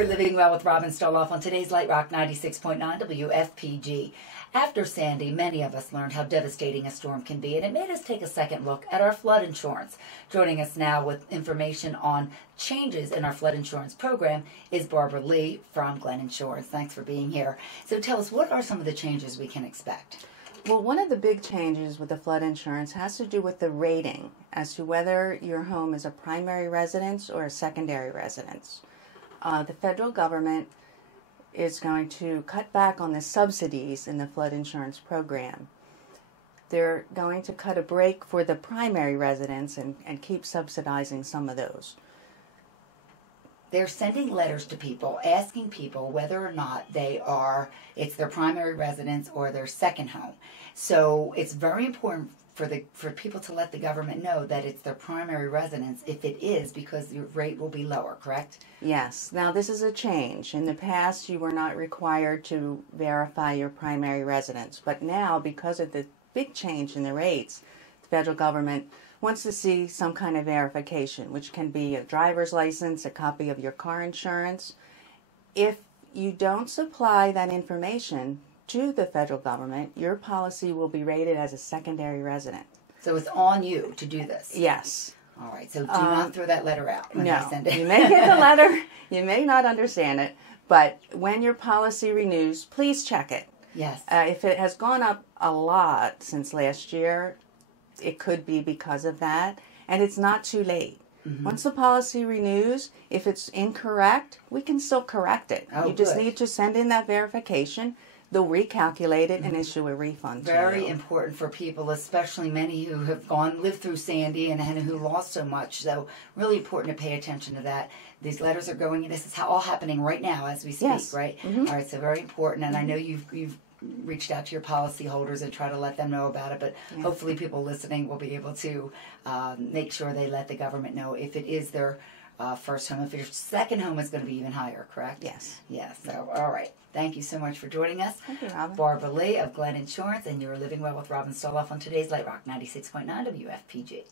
You're living well with Robin Stoloff on today's Light Rock 96.9 WFPG. After Sandy, many of us learned how devastating a storm can be, and it made us take a second look at our flood insurance. Joining us now with information on changes in our flood insurance program is Barbara Lee from Glen Insurance. Thanks for being here. So tell us, what are some of the changes we can expect? Well, one of the big changes with the flood insurance has to do with the rating as to whether your home is a primary residence or a secondary residence. The federal government is going to cut back on the subsidies in the flood insurance program. They're going to cut a break for the primary residence and keep subsidizing some of those. They're sending letters to people, asking people whether or not it's their primary residence or their second home. So it's very important for people to let the government know that it's their primary residence if it is, because your rate will be lower, correct? Yes. Now, this is a change. In the past, you were not required to verify your primary residence. But now, because of the big change in the rates, the federal government wants to see some kind of verification, which can be a driver's license, a copy of your car insurance. If you don't supply that information to the federal government, your policy will be rated as a secondary resident. So it's on you to do this? Yes. All right, so do not throw that letter out when no. they send it. You may get the letter, you may not understand it, but when your policy renews, please check it. Yes. If it has gone up a lot since last year, it could be because of that, and it's not too late. Mm-hmm. Once the policy renews, if it's incorrect, we can still correct it. Oh, you just good. need to send in that verification. They'll recalculate it and issue a refund to you. Very important for people, especially many who have lived through Sandy and who lost so much. So really important to pay attention to that. These letters are going, this is all happening right now as we speak, yes. right? Mm-hmm. All right, so very important. And I know you've reached out to your policyholders and try to let them know about it, but hopefully people listening will be able to make sure they let the government know if it is their first home. If your second home is going to be even higher, correct? Yes. Yes. So, all right. Thank you so much for joining us. Thank you, Robin. Barbara Lee of Glen Insurance, and you're living well with Robin Stoloff on today's Light Rock 96.9 WFPG.